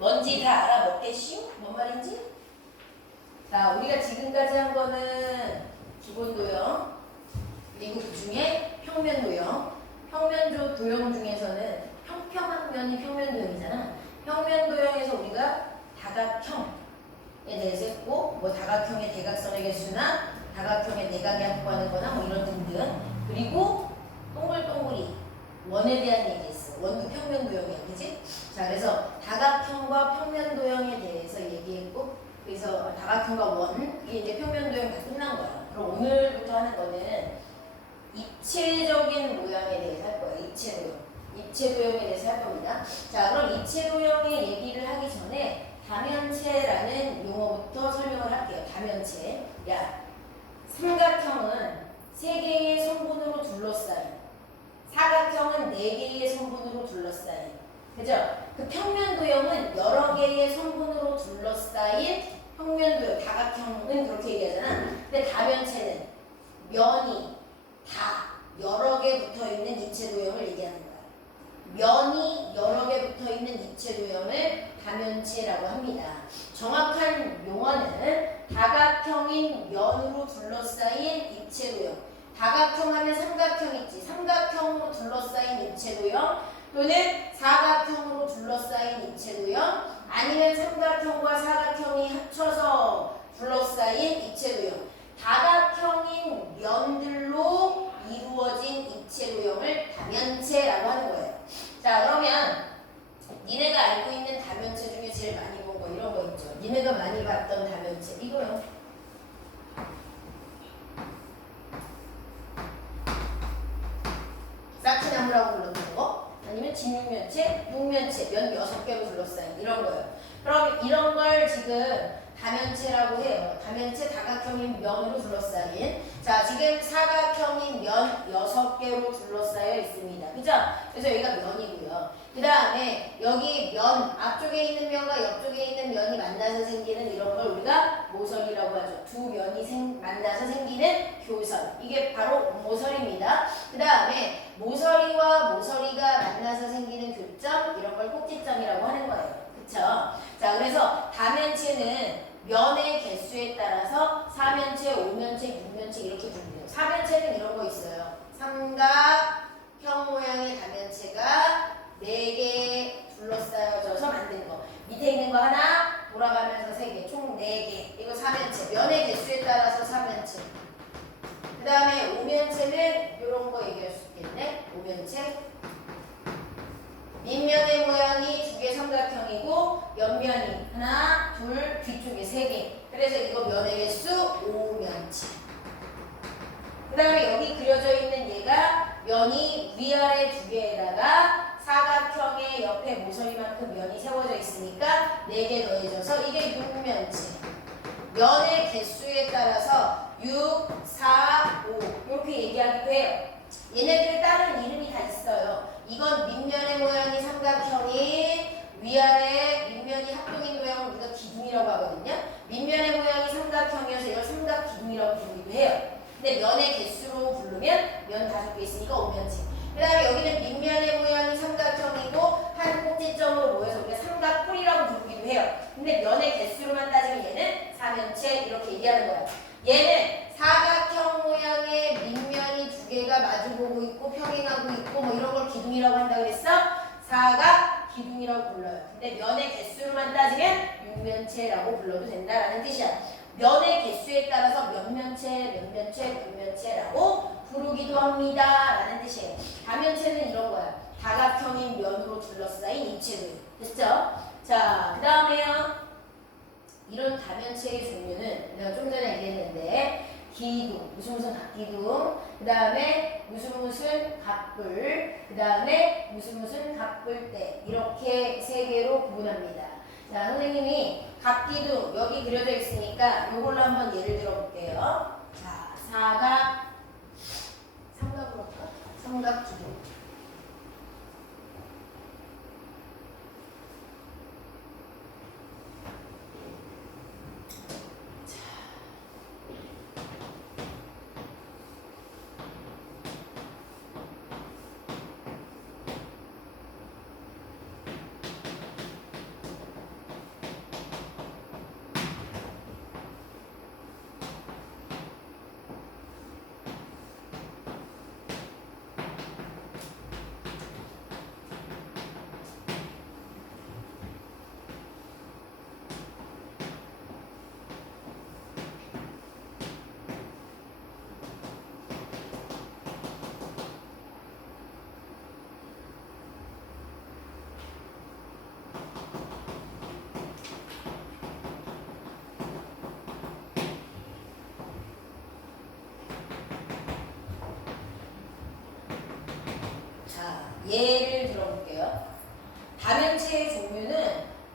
뭔지 다 알아먹겠슈? 뭔 말인지? 자, 우리가 지금까지 한 거는 기본 도형, 그리고 그 중에 평면 도형. 평면 도형 중에서는 평평한 면이 평면 도형이잖아. 평면 도형에서 우리가 다각형에 대해서 했고, 뭐 다각형의 대각선의 개수나 다각형의 내각이 합구하는 거나 뭐 이런 등등. 그리고 동글동글이 원에 대한 얘기했어. 원도 평면 도형이야, 그치? 자, 그래서 다각형과 평면 도형에 대해서 얘기했고, 그래서 다각형과 원, 이게 이제 평면 도형 다 끝난 거야. 그럼 오늘부터 하는 거는 입체적인 모양에 대해서 할 거예요. 입체 도형. 입체 도형에 대해서 할 겁니다. 자, 그럼 입체 도형의 얘기를 하기 전에 다면체라는 용어부터 설명을 할게요. 다면체. 야, 삼각형은 3개의 성분으로 둘러싸인, 사각형은 4개의 성분으로 둘러싸인, 그죠? 그 평면 도형은 여러 개의 성분으로 둘러싸인 평면 도형, 다각형은 그렇게 얘기하잖아. 근데 다면체는 면이 다 여러 개 붙어 있는 입체 도형을 얘기하는 거야. 면이 여러 개 붙어 있는 입체 도형을 다면체라고 합니다. 정확한 용어는 다각형인 면으로 둘러싸인 입체 도형. 다각형 하면 삼각형 있지. 삼각형으로 둘러싸인 입체 도형 또는 사각형으로 둘러싸인 입체 도형 아니면 삼각형과 사각형이 합쳐서 둘러싸인 입체 도형. 다각형인 면들로 이루어진 입체 도형을 다면체라고 하는 거예요. 자, 그러면 니네가 알고 있는 다면체 중에 제일 많이 본 거 이런 거 있죠. 니네가 많이 봤던 다면체 이거요. 사키나무라고 불렀던 거 아니면 진육면체, 육면체, 면 6개로 둘러싸인 이런 거예요. 그럼 이런 걸 지금 다면체라고 해요. 다면체 다각형인 면으로 둘러싸인. 자, 지금 사각형인 면 6개로 둘러싸여 있습니다. 그죠? 그래서 여기가 면이고요. 그 다음에 여기 면, 앞쪽에 있는 면과 옆쪽에 있는 면이 만나서 생기는 이런 걸 우리가 모서리라고 하죠. 두 면이 만나서 생기는 교선. 이게 바로 모서리입니다. 그 다음에 모서리와 모서리가 만나서 생기는 교점, 이런 걸 꼭지점이라고 하는 거예요. 그쵸? 자, 그래서 다면체는 면의 개수에 따라서 4면체, 5면체, 6면체 이렇게 분류해요. 4면체는 이런 거 있어요. 삼각형 모양의 다면체가 4개 둘러싸여져서 만든 거. 밑에 있는 거 하나, 돌아가면서 3개, 총 4개. 이거 4면체. 면의 개수에 따라서 4면체. 그 다음에 5면체는 이런 거 얘기할 수 있겠네. 5면체. 밑면의 모양이 2개 삼각형이고 옆면이 하나, 둘, 뒤쪽에 3개. 그래서 이거 면의 개수 5면체. 그 다음에 여기 그려져 있는 얘가 면이 위아래 2개에다가 사각형의 옆에 모서리만큼 면이 세워져 있으니까 4개 더해져서 이게 6면체. 면의 개수에 따라서 6, 4, 5 이렇게 얘기하기도 해요. 얘네들 다른 이름이 다 있어요. 이건 밑면의 모양이 삼각형인 위아래 밑면이 합동인 모양을 우리가 기둥이라고 하거든요. 밑면의 모양이 삼각형이어서 이걸 삼각기둥이라고 부르기도 해요. 근데 면의 개수로 부르면 면 5개 있으니까 5면체. 그 다음에 여기는 밑면의 모양이 삼각형이고 한 꼭지점으로 모여서 우리가 삼각뿔이라고 부르기도 해요. 근데 면의 개수로만 따지면 얘는 4면체 이렇게 얘기하는 거야. 얘는 사각형 모양의 밑면이 2개가 마주보고 있고 평행하고 있고 뭐 이런 걸 기둥이라고 한다 그랬어? 사각 기둥이라고 불러요. 근데 면의 개수로만 따지면 6면체라고 불러도 된다라는 뜻이야. 면의 개수에 따라서 몇 면체, 몇 면체라고 부르기도 합니다 라는 뜻이에요. 다면체는 이런 거야. 다각형인 면으로 둘러싸인 입체들. 됐죠? 자, 그 다음에요. 이런 다면체의 종류는 내가 좀 전에 얘기했는데 기둥, 무슨 각기둥, 그 다음에 무슨 각뿔, 그 다음에 무슨 각뿔대 이렇게 3개로 구분합니다. 자, 선생님이 각기둥 여기 그려져 있으니까 이걸로 한번 예를 들어 볼게요. 자, 삼각으로 할까? 삼각기둥.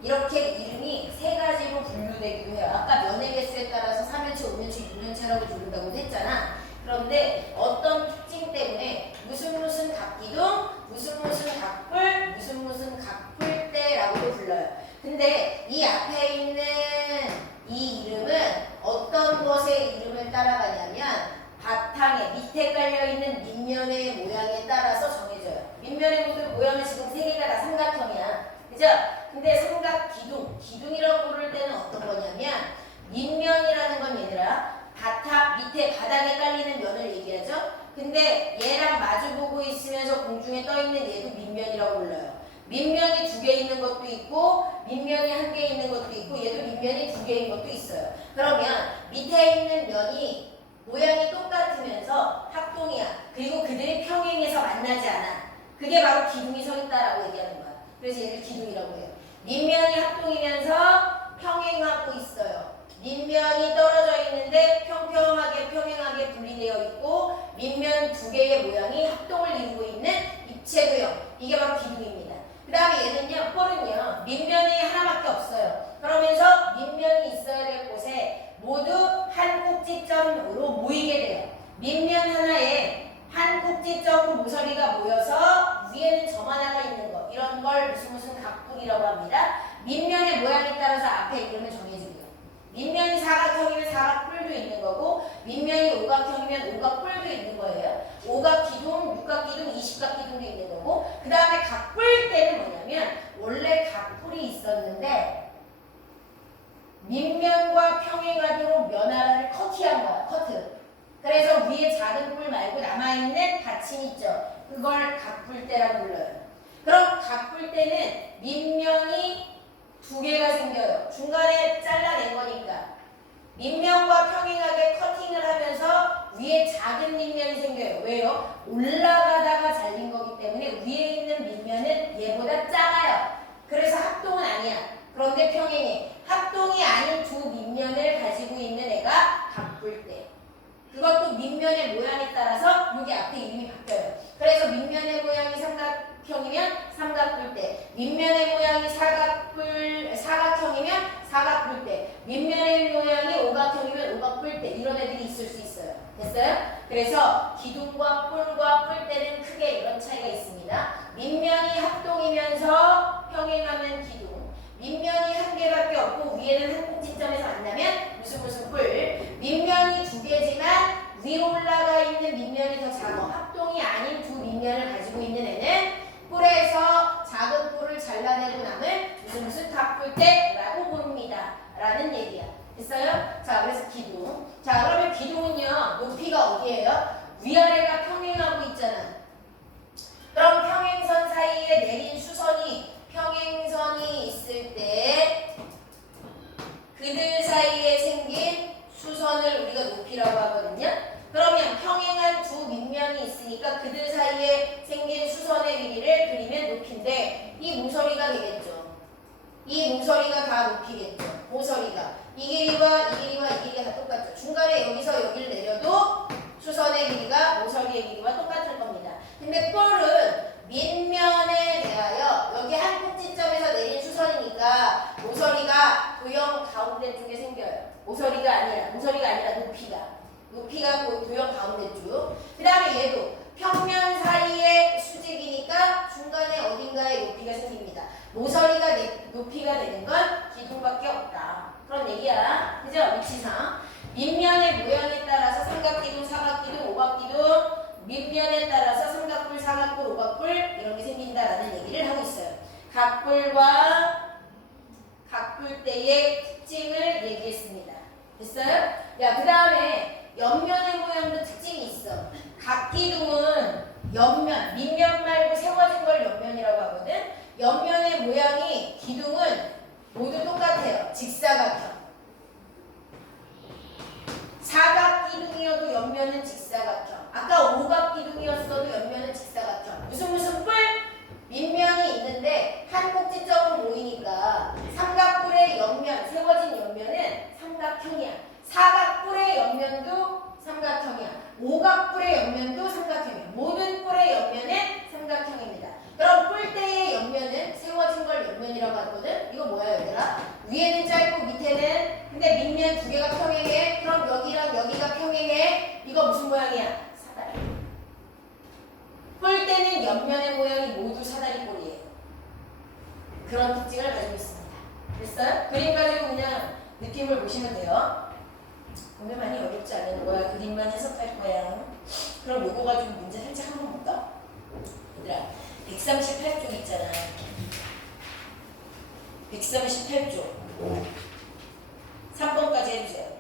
이렇게 이름이 세 가지로 분류되기도 해요. 아까 면의 개수에 따라서 3면체, 5면체, 6면체라고 부른다고 했잖아. 그런데 어떤 특징 때문에 무슨 각기둥, 무슨 각불, 무슨 각불대라고도 불러요. 근데 이 앞에 있는 이 이름은 어떤 것의 이름을 따라가냐면 바탕에 밑에 깔려있는 밑면의 모양에 따라서 정해져요. 밑면의 모양은 지금 세 개가 다 삼각형이야. 그죠? 근데 삼각기둥, 기둥이라고 부를 때는 어떤 거냐면 밑면이라는 건 얘들아 밑에 바닥에 깔리는 면을 얘기하죠. 근데 얘랑 마주보고 있으면서 공중에 떠있는 얘도 밑면이라고 불러요. 밑면이 2개 있는 것도 있고 밑면이 1개 있는 것도 있고 얘도 밑면이 2개인 것도 있어요. 그러면 밑에 있는 면이 모양이 똑같으면서 합동이야. 그리고 그들이 평행해서 만나지 않아. 그게 바로 기둥이 서 있다라고 얘기하는 거야. 그래서 얘를 기둥이라고 해요. 밑면이 합동이면서 평행하고 있어요. 밑면이 떨어져 있는데 평행하게 분리되어 있고 밑면 2개의 모양이 합동을 이루고 있는 입체도형. 이게 바로 기둥입니다. 그 다음에 얘는요, 뿔은요, 밑면이 하나밖에 없어요. 그러면서 밑면이 있어야 될 곳에 모두 한 꼭지점으로 모이게 돼요. 밑면 하나에 한 꼭지점으로 모서리가 모여서 위에는 점 하나가 있는 거. 이런 걸 무슨 각뿔이라고 합니다. 밑면의 모양에 따라서 앞에 이름을 정해주고요. 밑면이 사각형이면 사각뿔도 있는 거고 밑면이 오각형이면 오각뿔도 있는 거예요. 오각기둥, 육각기둥, 이십각기둥도 있는 거고 그 다음에 각뿔대는 뭐냐면 원래 각뿔이 있었는데 밑면과 평행하도록 면 하나를 커트한 거야. 커트. 그래서 위에 작은 뿔 말고 남아있는 받침 있죠. 그걸 각뿔대라고 불러요. 그럼 각뿔대는 밑면이 2개가 생겨요. 중간에 잘라낸 거니까. 밑면과 평행하게 커팅을 하면서 위에 작은 밑면이 생겨요. 왜요? 올라가다가 잘린 거기 때문에 위에 있는 밑면은 얘보다 작아요. 그래서 합동은 아니야. 그런데 평행해. 합동이 아닌 2 밑면을 가지고 있는 애가 각뿔대. 그것도 밑면의 모양에 따라서 여기 앞에 이름이 바뀌어요. 그래서 밑면의 모양이 삼각형이면 삼각뿔대, 밑면의 모양이 사각형이면 사각뿔대, 밑면의 모양이 오각형이면 오각뿔대. 이런 애들이 있을 수 있어요. 됐어요? 그래서 기둥과 뿔과 뿔대는 크게 이런 차이가 있습니다. 밑면이 합동이면서 평행하면 기둥, 밑면이 1개밖에 없고 위에는 한 꼭지점에서 만나면 무슨 뿔, 밑면이 2개지만 위로 올라가 있는 밑면이 더 작아. 합동이 아닌 2 밑면을 가지고 있는 애는 뿔에서 작은 뿔을 잘라내고 남을 무슨 각뿔대라고 부릅니다. 라는 얘기야. 됐어요? 자, 그래서 기둥. 자, 그러면 기둥은요, 높이가 어디예요? 위아래가 평행하고 있잖아. 그럼 평행선 사이에 내린 평행선이 있을 때 그들 사이에 생긴 수선을 우리가 높이라고 하거든요. 그러면 평행한 2 밑면이 있으니까 그들 사이에 생긴 수선의 길이를 그리면 높이인데 이 모서리가 되겠죠. 이 모서리가 다 높이겠죠. 모서리가 이 길이와 이 길이와 이 길이가 다 똑같죠. 중간에 여기서 여기를 내려도 수선의 길이가 모서리의 길이와 똑같을 겁니다. 근데 뿔은 밑면에 대하여 여기 한 꼭지점에서 내린 수선이니까 모서리가 도형 가운데 쪽에 생겨요. 모서리가 아니라 높이가 도형 가운데 쪽. 그 다음에 얘도 평면 사이의 수직이니까 중간에 어딘가에 높이가 생깁니다. 모서리가 높이가 되는 건 기둥밖에 없다. 그런 얘기야. 그죠? 위치상. 밑면의 모양에 따라서 삼각기둥, 사각기둥, 오각기둥, 밑면에 따라서 삼각뿔, 사각뿔, 오각뿔 이런 게 생긴다라는 얘기를 하고 있어요. 각뿔과 각뿔대의 특징을 얘기했습니다. 됐어요? 야, 그 다음에 옆면의 모양도 특징이 있어. 각기둥은 옆면, 밑면 말고 세워진 걸 옆면이라고 하거든. 옆면의 모양이 기둥은 모두 똑같아요. 직사각형. 사각기둥이어도 옆면은 직사각형. 아까 오각기둥이었어도 옆면은 직사각형. 무슨 뿔? 밑면이 있는데 한 꼭지점으로 모이니까 삼각뿔의 옆면, 세워진 옆면은 삼각형이야. 사각뿔의 옆면도 삼각형이야. 오각뿔의 옆면도 삼각형이야. 모든 뿔의 옆면은 삼각형입니다. 그럼 뿔대의 옆면은 세워진 걸 옆면 얘들아? 위에는 짧고 밑에는 근데 밑면 두 개가 평행해. 그럼 여기랑 여기가 평행해. 이거 무슨 모양이야? 사다리. 폴대는 옆면의 모양이 모두 사다리 꼴이에요. 그런 특징을 가지고 있습니다. 됐어요? 그림 가지고 그냥 느낌을 보시면 돼요. 오늘 많이 어렵지 않은 거야. 그림만 해석할 거야. 그럼 요거 가지고 문제 살짝 한번 볼까? 얘들아, 138쪽 있잖아. 138쪽. 3번까지 해주세요.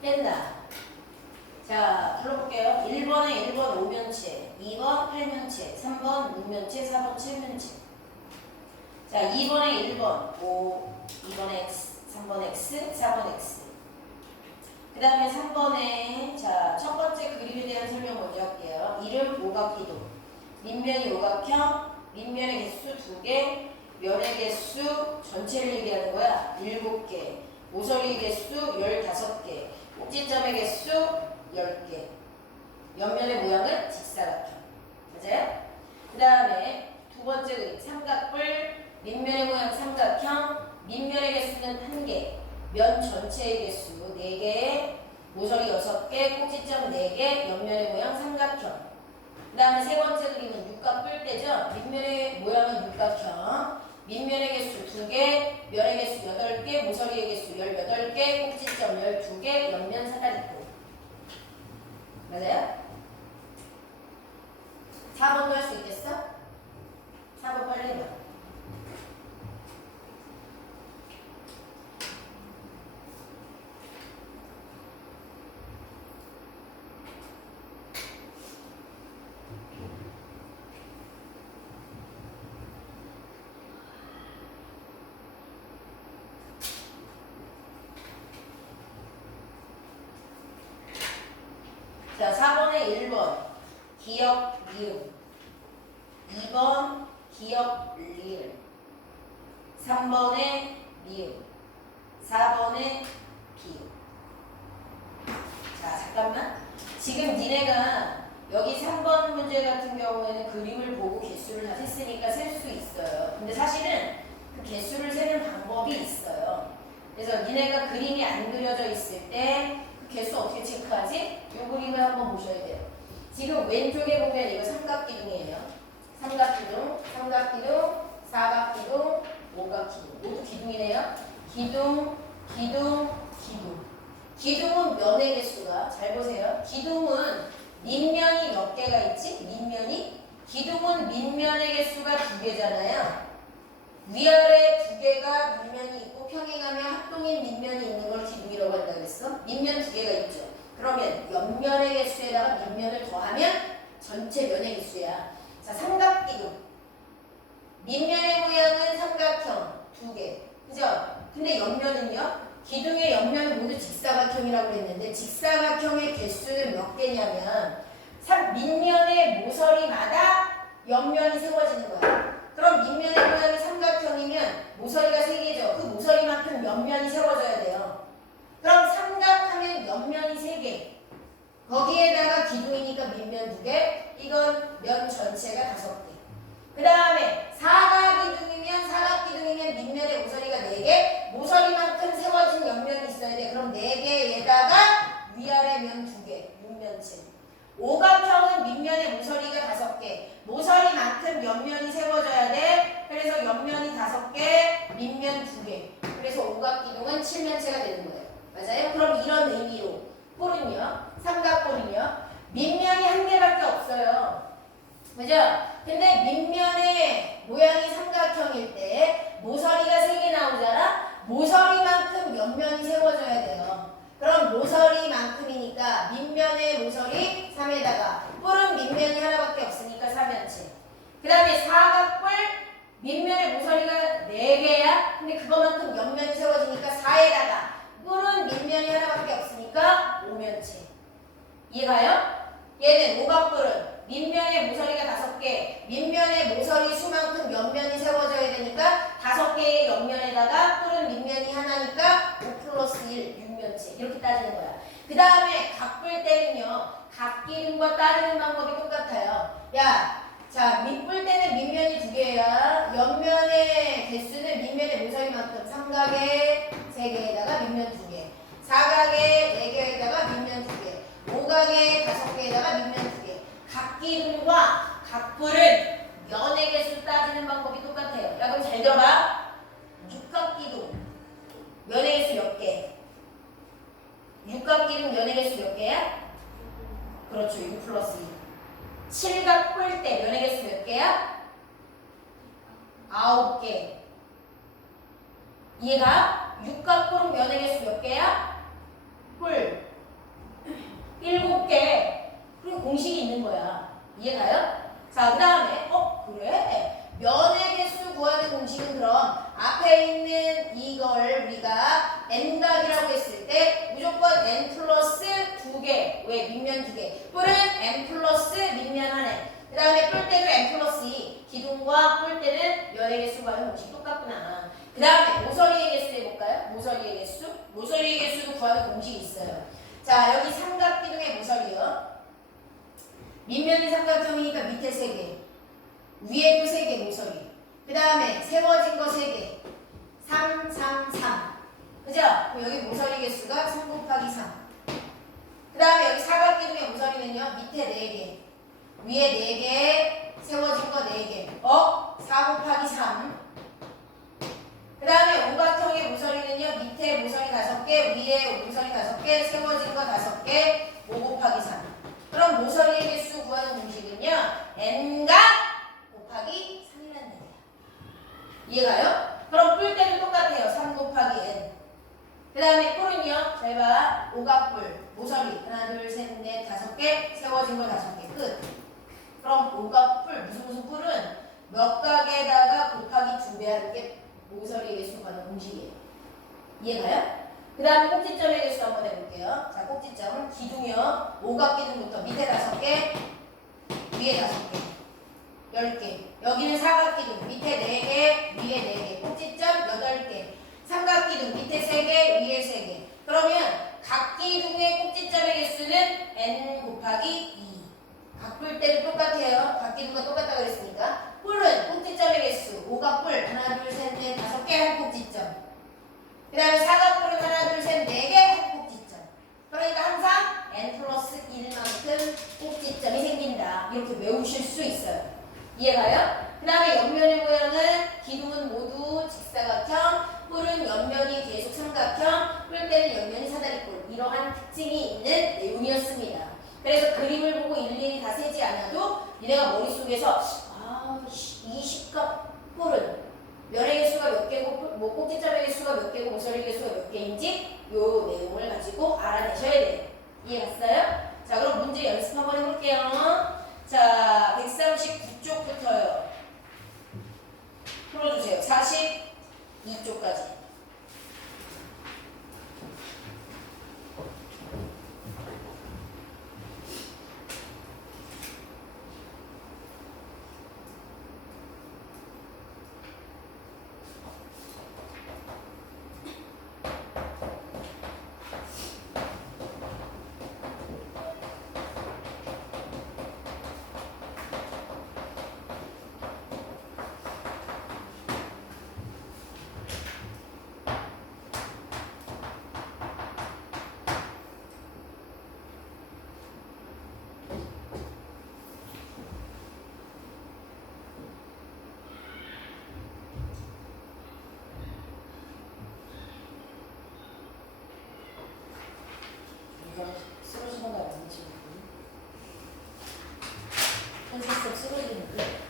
뺀다. 자, 불러볼게요. 1번에 1번 5면체, 2번 8면체, 3번 6면체, 4번 7면체. 자, 2번에 1번 5, 2번 X, 3번 X, 4번 X. 그 다음에 3번에 자, 첫 번째 그림에 대한 설명 먼저 할게요. 이름 오각기도, 밑면이 오각형, 밑면의 개수 2개, 면의 개수 전체를 얘기하는 거야. 7개, 모서리 개수 15개, 꼭지점의 개수 10개. 옆면의 모양은 직사각형. 맞아요? 그 다음에 두 번째 그림 삼각뿔, 밑면의 모양 삼각형, 밑면의 개수는 1개, 면 전체의 개수 4개, 모서리 6개, 꼭지점 4개, 옆면의 모양 삼각형. 그 다음에 세 번째 그림은 육각뿔대죠. 밑면의 모양은 육각형, 밑면의 개수 2개, 면의 개수 8개, 모서리의 개수 18개, 꼭지점 12개, 옆면 사다리꼴. 맞아요? 4번도 할 수 있겠어? 4번 빨리 해봐. 자, 4번에 1번 기역 리을, 2번 기역 리을, 3번에 미음, 4번에 비음. 자, 잠깐만. 지금 니네가 여기 3번 문제 같은 경우에는 그림을 보고 개수를 다 셌으니까 셀 수 있어요. 근데 사실은 그 개수를 세는 방법이 있어요. 그래서 니네가 그림이 안 그려져 있을 때 그 개수 어떻게 체크하지? 이 그림을 한번 보셔야 돼요. 지금 왼쪽에 보면 이거 삼각기둥이에요. 삼각기둥, 삼각기둥, 사각기둥, 오각기둥. 모두 기둥이네요. 기둥, 기둥, 기둥. 기둥은 면의 개수가, 잘 보세요. 기둥은 밑면이 몇 개가 있지? 밑면이? 기둥은 밑면의 개수가 2개잖아요. 위아래 2개가 밑면이 있고 평행하며 합동인 밑면이 있는 걸 기둥이라고 한다 그랬어. 밑면 2개가 있죠. 그러면 옆면의 개수에다가 밑면을 더하면 전체 면의 개수야. 자, 삼각기둥. 밑면의 모양은 삼각형 2개. 그죠? 근데 옆면은요? 기둥의 옆면은 모두 직사각형이라고 했는데 직사각형의 개수는 몇 개냐면 밑면의 모서리마다 옆면이 세워지는 거야. 그럼 밑면의 모양이 삼각형이면 모서리가 3개죠. 그 모서리만큼 옆면이 세워져야 돼요. 그럼 삼각하면 옆면이 3개. 거기에다가 기둥이니까 밑면 2개. 이건 면 전체가 5개. 그 다음에 사각기둥이면 밑면에 모서리가 4개. 모서리만큼 세워진 옆면이 있어야 돼. 그럼 4개에다가 위아래 면 2개. 6면체. 오각형은 밑면에 모서리가 5개. 모서리만큼 옆면이 세워져야 돼. 그래서 옆면이 5개, 밑면 2개. 그래서 오각기둥은 7면체가 되는 거예요. 맞아요? 그럼 이런 의미로 뿔은요, 삼각뿔은요, 밑면이 1개밖에 없어요. 그죠? 근데 밑면의 모양이 삼각형일 때 모서리가 3개 나오잖아? 모서리만큼 옆면이 세워져야 돼요. 그럼 모서리만큼이니까 밑면의 모서리 3에다가 뿔은 밑면이 하나밖에 없으니까 3면체. 그 다음에 사각뿔 밑면의 모서리가 4개야. 근데 그거만큼 옆면이 세워지니까 4에다가 뿔은 밑면이 하나밖에 없으니까 5면체. 이해가요? 얘는 오각뿔은 밑면의 모서리가 5개, 밑면의 모서리 수만큼 옆면이 세워져야 되니까 5개의 옆면에다가 뿔은 밑면이 하나니까 5 플러스 1, 6면체. 이렇게 따지는 거야. 그 다음에 각뿔 때는요, 각기둥과 따지는 방법이 똑같아요. 야, 자, 밑뿔 때는 밑면이 2개야. 옆면의 개수는 밑면의 모서리만큼 삼각에 3개에다가 밑면 2개, 사각에 4개에다가 밑면 2개, 오각에 5개에다가 밑면 2개. 각기둥과 각뿔은 면의 개수 따지는 방법이 똑같아요. 야, 그럼 잘 들어봐. 육각기둥 면의 개수 몇 개? 육각기둥 면의 개수 몇 개야? 그렇죠. 6 플러스 2. 칠각뿔 때 면의 개수 몇 개야? 9개. 이해가? 육각뿔은 면의 개수 몇 개야? 뿔 7개. 그리고 공식이 있는 거야. 이해가요? 자, 그 다음에 그래? 면의 개수 구하는 공식은 그럼 앞에 있는 이걸 우리가 n각이라고 했을 때 무조건 n 플러스 2개. 왜? 밑면 2개. 뿔은 n 플러스 밑면 1개. 그 다음에 뿔 때도 n 플러스 2. 기둥과 뿔 때는 면의 개수 구하는 공식 똑같구나. 그 다음에 모서리의 개수 해볼까요? 모서리의 개수? 모서리의 개수도 구하는 공식이 있어요. 자, 여기 삼각기둥의 모서리요. 밑면이 삼각형이니까 밑에 3개, 위에도 3개 모서리. 그 다음에 세워진 거 3개. 3, 3, 3. 그죠? 그럼 여기 모서리 개수가 3 곱하기 3. 그 다음에 여기 사각기둥의 모서리는요. 밑에 4개, 위에 4개, 세워진 거 4개. 4 곱하기 3. 그 다음에 오각형의 모서리는요. 밑에 모서리 5개, 위에 모서리 5개, 세워진 거 5개, 5 곱하기 3. 그럼 모서리의 개수 구하는 공식은요. n각 곱하기 3이라는 얘기야. 이해가요? 그럼 뿔 때도 똑같아요. 3 곱하기 n. 그 다음에 뿔은요. 잘 봐. 오각뿔, 모서리 하나, 둘, 셋, 넷, 5개, 세워진 거 5개. 끝. 그럼 오각뿔, 무슨 뿔은 몇 각에다가 곱하기 2배 하는 게 모서리의 개수 구하는 공식이에요. 이해가요? 그 다음에 꼭지점의 개수 한번 해볼게요. 자, 꼭지점. 기둥이요. 오각기둥부터 밑에 5개, 위에 5개, 10개. 여기는 사각기둥. 밑에 4개, 위에 4개. 꼭지점 8개. 삼각기둥. 밑에 3개, 위에 3개. 그러면 각 기둥의 꼭지점의 개수는 n 곱하기 2. 각뿔 때도 똑같아요. 각 기둥과 똑같다고 그랬으니까. 뿔은 꼭지점의 개수. 오각뿔 하나, 둘, 셋, 넷, 5개 한 꼭지점. 그 다음에 사각뿔은 하나, 둘, 셋, 4개 한 꼭지점. 그러니까 항상 n 플러스 1만큼 꼭지점이 생긴다. 이렇게 외우실 수 있어요. 이해가요? 그 다음에 옆면의 모양은 기둥은 모두 직사각형, 뿔은 옆면이 계속 삼각형, 뿔 때는 옆면이 사다리꼴. 이러한 특징이 있는 내용이었습니다. 그래서 그림을 보고 일일이 다 세지 않아도 니네가 머릿속에서 이 십각 뿔은 면의 개수가 몇 개고 뭐 꼭지점의 개수가 몇 개고 모서리 개수가 몇 개인지 요 내용을 가지고 알아내셔야 돼요. 이해갔어요? 자, 그럼 문제 연습 한번 해볼게요. 자, 139쪽부터요. 풀어주세요. 42쪽까지. 쓰러지는 거 아니지? 현실성 쓰러지는데?